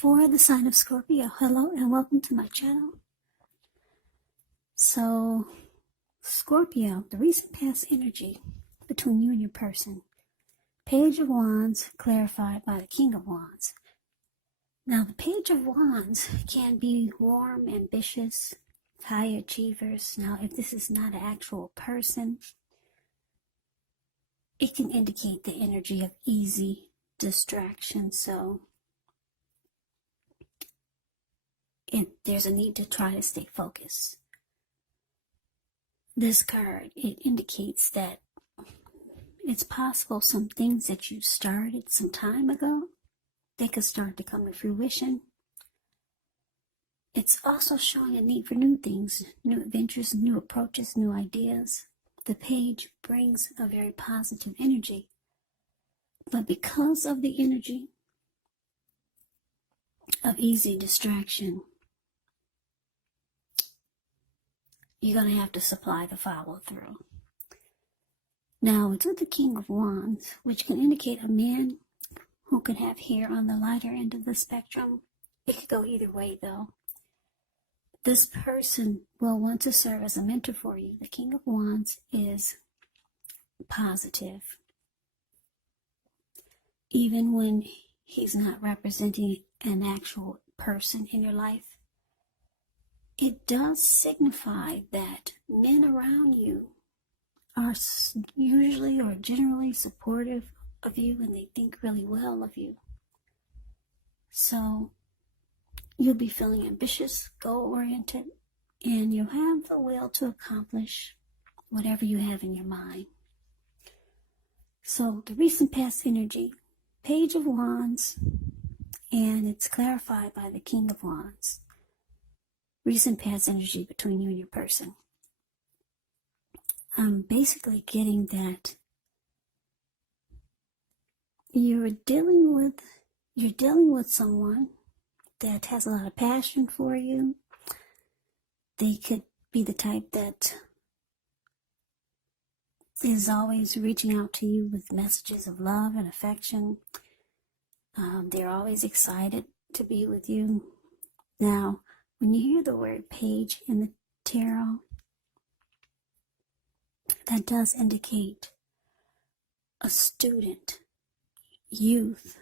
For the sign of Scorpio, hello and welcome to my channel. So, Scorpio, the recent past energy between you and your person. Page of Wands clarified by the King of Wands. Now, the Page of Wands can be warm, ambitious, high achievers. Now, if this is not an actual person, it can indicate the energy of easy distraction. So, there's a need to try to stay focused. This card, it indicates that it's possible some things that you started some time ago, they could start to come to fruition. It's also showing a need for new things, new adventures, new approaches, new ideas. The page brings a very positive energy. But because of the energy of easy distraction, you're going to have to supply the follow through. Now, it's with the King of Wands, which can indicate a man who can have hair on the lighter end of the spectrum. It could go either way, though. This person will want to serve as a mentor for you. The King of Wands is positive. Even when he's not representing an actual person in your life, it does signify that men around you are usually or generally supportive of you and they think really well of you. So you'll be feeling ambitious, goal-oriented, and you'll have the will to accomplish whatever you have in your mind. So the recent past energy, Page of Wands, and it's clarified by the King of Wands. Recent past energy between you and your person. I'm basically getting that you're dealing with someone that has a lot of passion for you. They could be the type that is always reaching out to you with messages of love and affection. They're always excited to be with you. Now, when you hear the word page in the tarot, that does indicate a student, youth,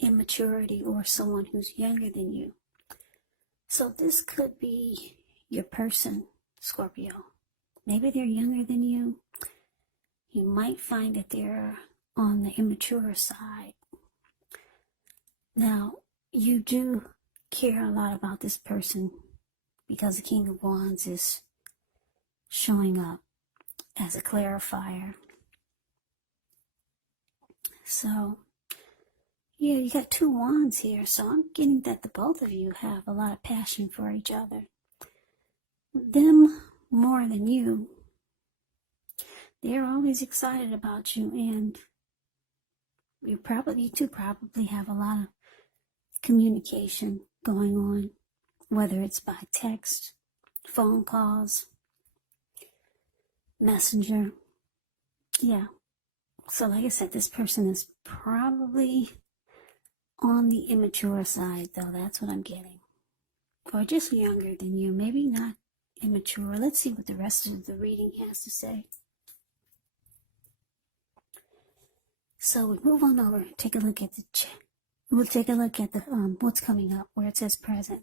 immaturity, or someone who's younger than you. So this could be your person, Scorpio. Maybe they're younger than you. You might find that they're on the immature side. Now, you do care a lot about this person because the King of Wands is showing up as a clarifier. So, yeah, you got two wands here, so I'm getting that the both of you have a lot of passion for each other. Them more than you. They're always excited about you, and you two probably have a lot of communication going on, whether it's by text, phone calls, messenger. Yeah. So like I said, this person is probably on the immature side, though. That's what I'm getting. Or just younger than you. Maybe not immature. Let's see what the rest of the reading has to say. So we move on over and take a look at we'll take a look at the what's coming up where it says present.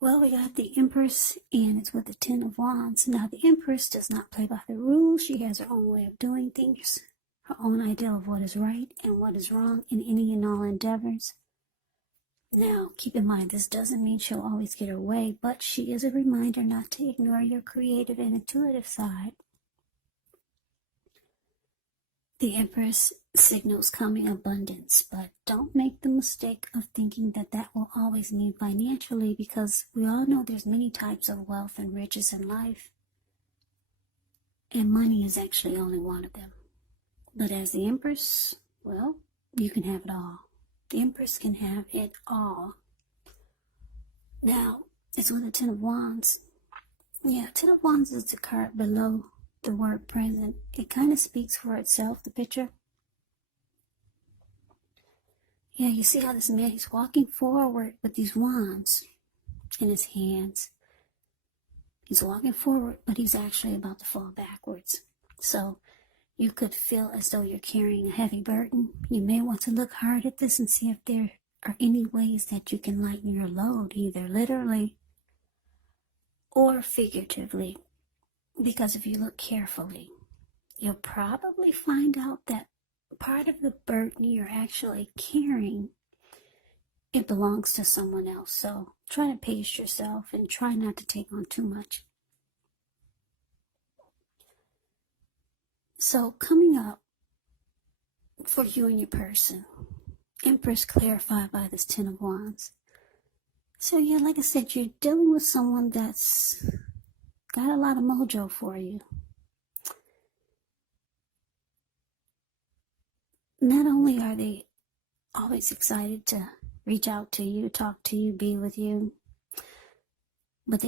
Well, we got the Empress, and it's with the Ten of Wands. Now, the Empress does not play by the rules. She has her own way of doing things, her own idea of what is right and what is wrong in any and all endeavors. Now, keep in mind, this doesn't mean she'll always get her way, but she is a reminder not to ignore your creative and intuitive side. The Empress signals coming abundance, but don't make the mistake of thinking that that will always mean financially, because we all know there's many types of wealth and riches in life, and money is actually only one of them. But as the Empress, well, you can have it all. The Empress can have it all. Now, it's with the Ten of Wands. Yeah, Ten of Wands is the card below the word present. It kind of speaks for itself, the picture. Yeah, you see how this man, he's walking forward with these wands in his hands. He's walking forward, but he's actually about to fall backwards. So you could feel as though you're carrying a heavy burden. You may want to look hard at this and see if there are any ways that you can lighten your load, either literally or figuratively. Because if you look carefully, you'll probably find out that part of the burden you're actually carrying, it belongs to someone else. So try to pace yourself and try not to take on too much. So coming up for you and your person, Empress clarified by this Ten of Wands. So yeah, like I said, you're dealing with someone that's got a lot of mojo for you. Not only are they always excited to reach out to you, talk to you, be with you, but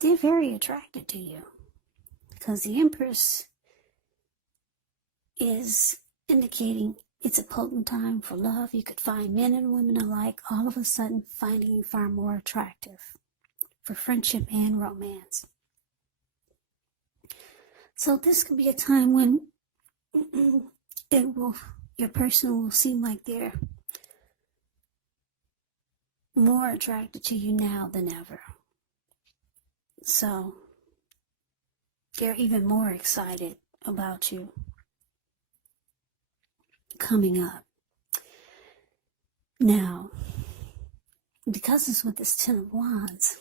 they're very attracted to you, because the Empress is indicating it's a potent time for love. You could find men and women alike all of a sudden finding you far more attractive for friendship and romance. So this could be a time when your person will seem like they're more attracted to you now than ever. So they're even more excited about you coming up. Now, because it's with this Ten of Wands,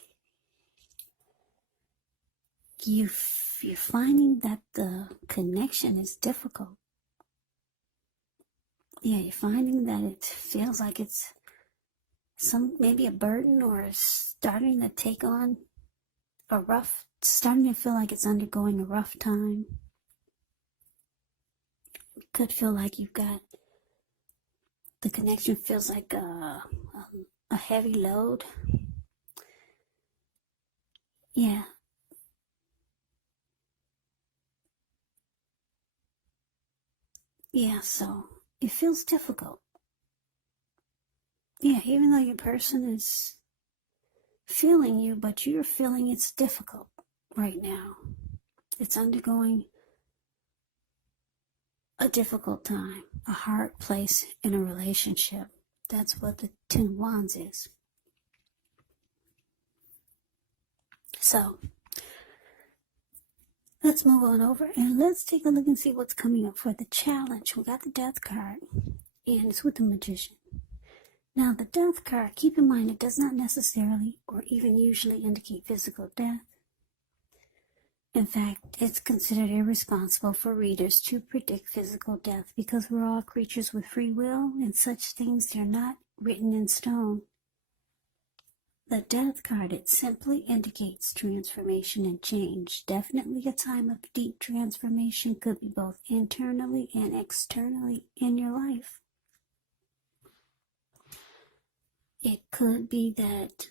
you're finding that the connection is difficult. Yeah, you're finding that it feels like it's maybe a burden, or starting to take on starting to feel like it's undergoing a rough time. It could feel like the connection feels like a heavy load. Yeah. Yeah, so it feels difficult. Yeah, even though your person is feeling you, but you're feeling it's difficult right now. It's undergoing a difficult time, a hard place in a relationship. That's what the Ten of Wands is. So let's move on over and let's take a look and see what's coming up for the challenge. We got the Death card, and it's with the Magician. Now, the Death card, keep in mind, it does not necessarily or even usually indicate physical death. In fact, it's considered irresponsible for readers to predict physical death, because we're all creatures with free will, and such things are not written in stone. The Death card, it simply indicates transformation and change. Definitely a time of deep transformation, could be both internally and externally in your life. It could be that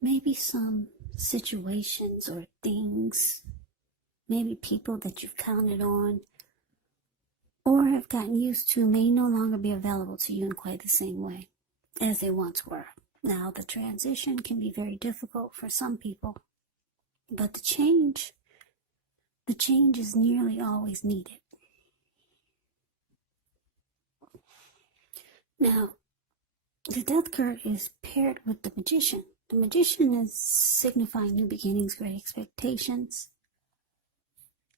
maybe some situations or things, maybe people that you've counted on or have gotten used to, may no longer be available to you in quite the same way as they once were. Now, the transition can be very difficult for some people, but the change is nearly always needed. Now, the Death card is paired with the Magician. The Magician is signifying new beginnings, great expectations.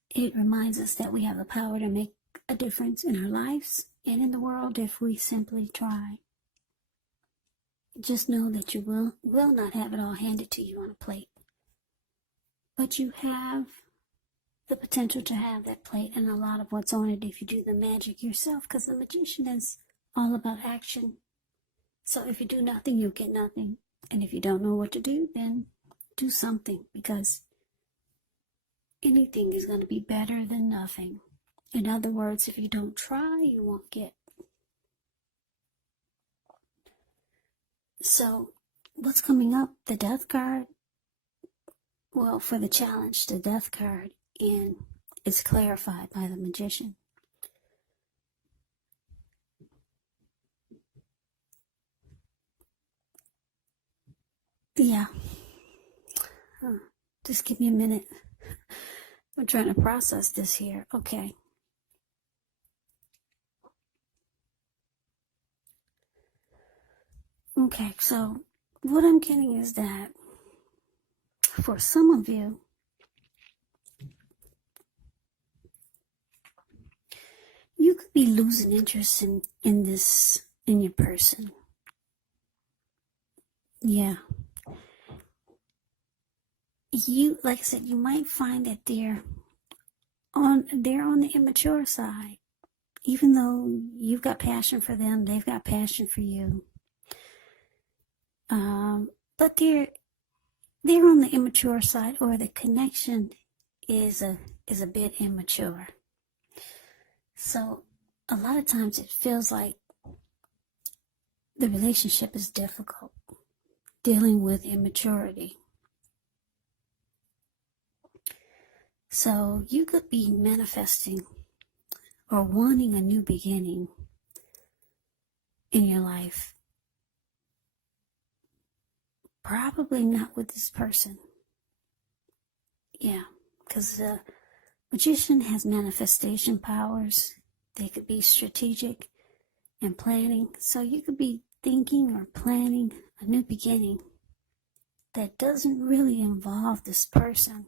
It reminds us that we have the power to make a difference in our lives and in the world if we simply try. Just know that you will not have it all handed to you on a plate. But you have the potential to have that plate and a lot of what's on it if you do the magic yourself, because the Magician is all about action. So if you do nothing, you'll get nothing. And if you don't know what to do, then do something, because anything is going to be better than nothing. In other words, if you don't try, you won't get. So what's coming up? The Death card. Well, for the challenge, the Death card, and it's clarified by the Magician. Yeah. Just give me a minute. I'm trying to process this here. Okay. Okay, so what I'm getting is that for some of you, you could be losing interest in your person. Yeah. You, like I said, you might find that they're on the immature side. Even though you've got passion for them, they've got passion for you. But they're on the immature side, or the connection is a bit immature. So a lot of times it feels like the relationship is difficult, dealing with immaturity. So you could be manifesting or wanting a new beginning in your life. Probably not with this person. Yeah, because the Magician has manifestation powers. They could be strategic and planning. So you could be thinking or planning a new beginning that doesn't really involve this person.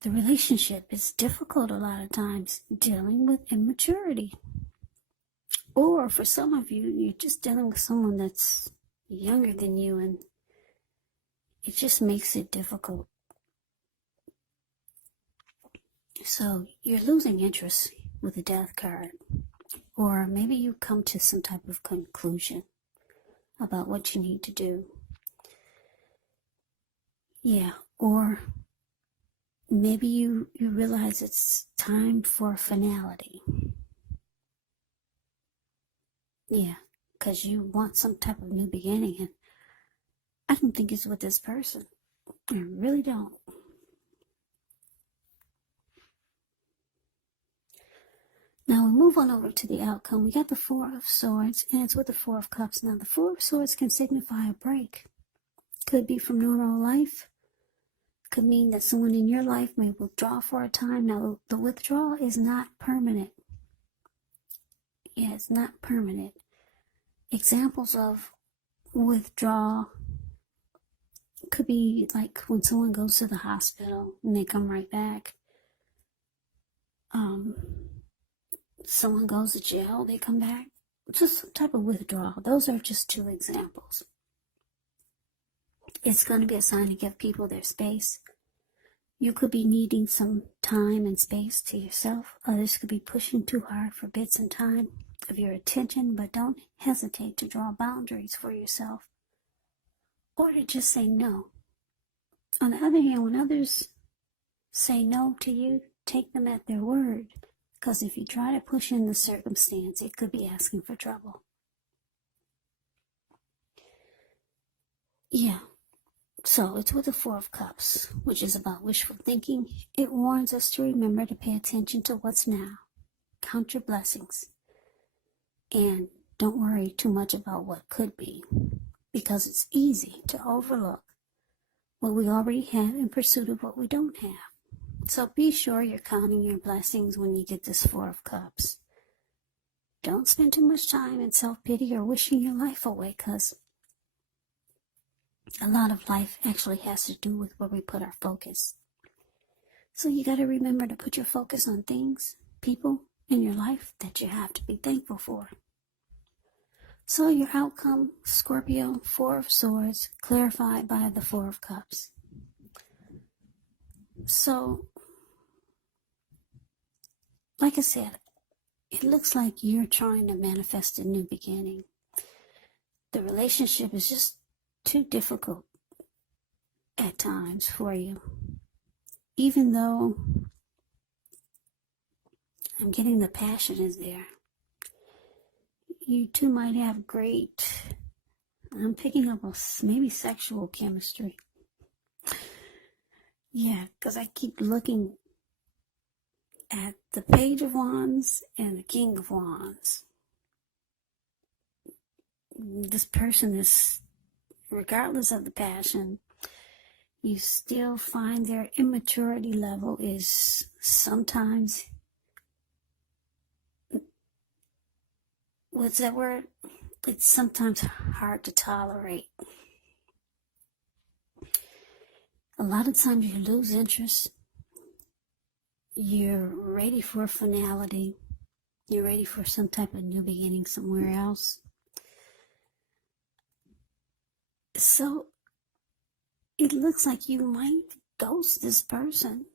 The relationship is difficult a lot of times, dealing with immaturity. Or for some of you, you're just dealing with someone that's younger than you, and it just makes it difficult. So you're losing interest with the Death card. Or maybe you come to some type of conclusion about what you need to do. Yeah, or maybe you realize it's time for finality. Yeah, because you want some type of new beginning, and I don't think it's with this person. I really don't. Now we move on over to the outcome. We got the Four of Swords, and it's with the Four of Cups. Now the Four of Swords can signify a break. Could be from normal life. Could mean that someone in your life may withdraw for a time. Now the withdrawal is not permanent. Yeah, it's not permanent. Examples of withdrawal could be like when someone goes to the hospital and they come right back. Someone goes to jail, they come back. Just some type of withdrawal. Those are just two examples. It's going to be a sign to give people their space. You could be needing some time and space to yourself. Others could be pushing too hard for bits and time of your attention, but don't hesitate to draw boundaries for yourself or to just say no. On the other hand, when others say no to you, take them at their word, because if you try to push in the circumstance, it could be asking for trouble. Yeah. So it's with the Four of Cups, which is about wishful thinking. It warns us to remember to pay attention to what's now. Count your blessings. And don't worry too much about what could be, because it's easy to overlook what we already have in pursuit of what we don't have. So be sure you're counting your blessings when you get this Four of Cups. Don't spend too much time in self-pity or wishing your life away, because a lot of life actually has to do with where we put our focus. So you got to remember to put your focus on things, people in your life that you have to be thankful for. So your outcome, Scorpio, Four of Swords, clarified by the Four of Cups. So, like I said, it looks like you're trying to manifest a new beginning. The relationship is just too difficult at times for you. Even though I'm getting the passion is there. You two might have great, I'm picking up maybe sexual chemistry. Yeah, because I keep looking at the Page of Wands and the King of Wands. This person is regardless of the passion, you still find their immaturity level is sometimes, what's that word? It's sometimes hard to tolerate. A lot of times you lose interest. You're ready for finality. You're ready for some type of new beginning somewhere else. So it looks like you might ghost this person.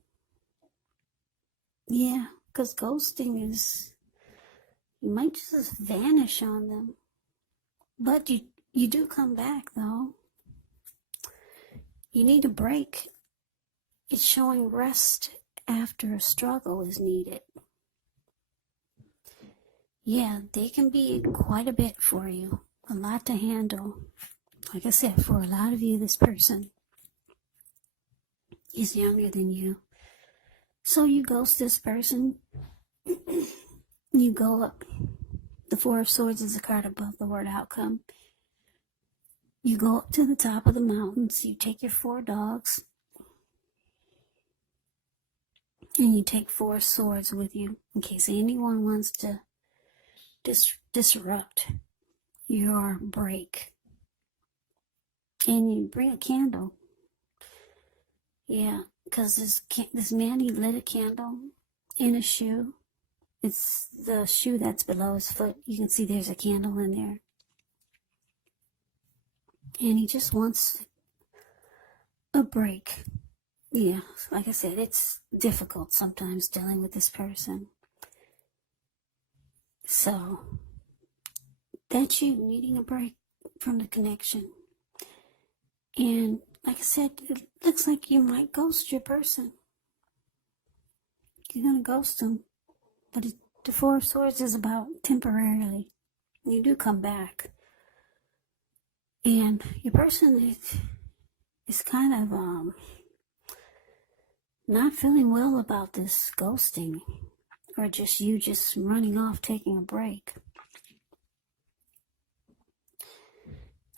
Yeah, because ghosting is, you might just vanish on them. But you do come back, though. You need a break. It's showing rest after a struggle is needed. Yeah, they can be quite a bit for you. A lot to handle. Like I said, for a lot of you, this person is younger than you. So you ghost this person. You go up. The Four of Swords is a card above the word outcome. You go up to the top of the mountains. You take your 4 dogs. And you take 4 swords with you in case anyone wants to disrupt your break. And you bring a candle. Yeah, because this man, he lit a candle in a shoe. It's the shoe that's below his foot. You can see there's a candle in there. And he just wants a break. Yeah, like I said, it's difficult sometimes dealing with this person. So, that's you needing a break from the connection. And like I said, it looks like you might ghost your person. You're going to ghost them. But the 4 of Swords is about temporarily. You do come back. And your person is kind of not feeling well about this ghosting. Or just you just running off, taking a break.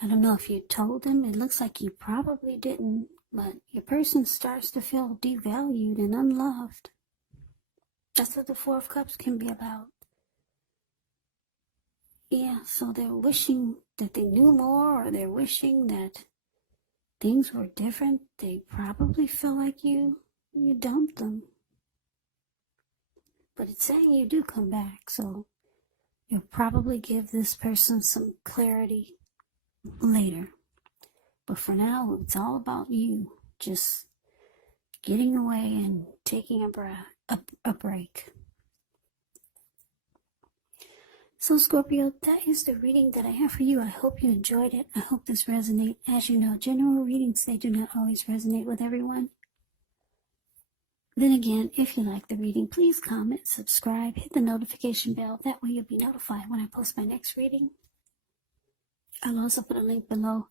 I don't know if you told them. It looks like you probably didn't. But your person starts to feel devalued and unloved. That's what the 4 of Cups can be about. Yeah, so they're wishing that they knew more, or they're wishing that things were different. They probably feel like you dumped them. But it's saying you do come back, so you'll probably give this person some clarity later. But for now, it's all about you just getting away and taking a break. So Scorpio, that is the reading that I have for you. I hope you enjoyed it. I hope this resonates. As you know, general readings, they do not always resonate with everyone. Then again, if you like the reading, please comment, subscribe, hit the notification bell. That way you'll be notified when I post my next reading. I'll also put a link below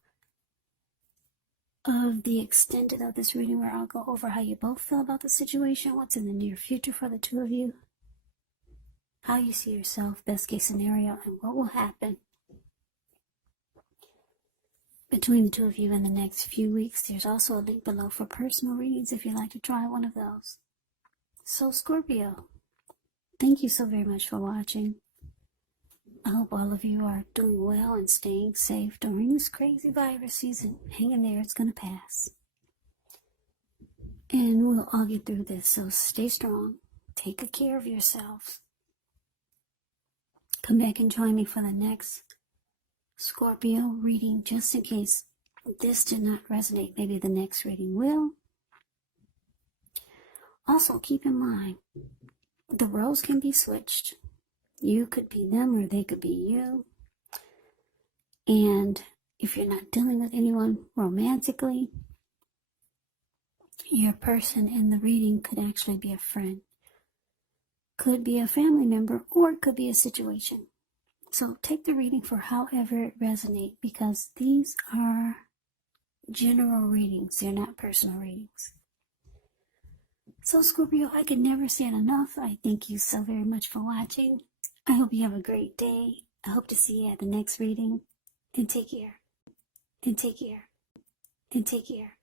of the extended of this reading where I'll go over how you both feel about the situation, what's in the near future for the 2 of you, how you see yourself, best case scenario, and what will happen between the 2 of you in the next few weeks. There's also a link below for personal readings if you'd like to try one of those. So Scorpio, thank you so very much for watching. I hope all of you are doing well and staying safe during this crazy virus season. Hang in there, it's going to pass. And we'll all get through this, so stay strong. Take good care of yourselves. Come back and join me for the next Scorpio reading, just in case this did not resonate. Maybe the next reading will. Also, keep in mind, the roles can be switched. You could be them or they could be you. And if you're not dealing with anyone romantically, your person in the reading could actually be a friend. Could be a family member, or it could be a situation. So take the reading for however it resonates, because these are general readings. They're not personal readings. So Scorpio, I could never say it enough. I thank you so very much for watching. I hope you have a great day. I hope to see you at the next reading. And take care. and take care. And take care.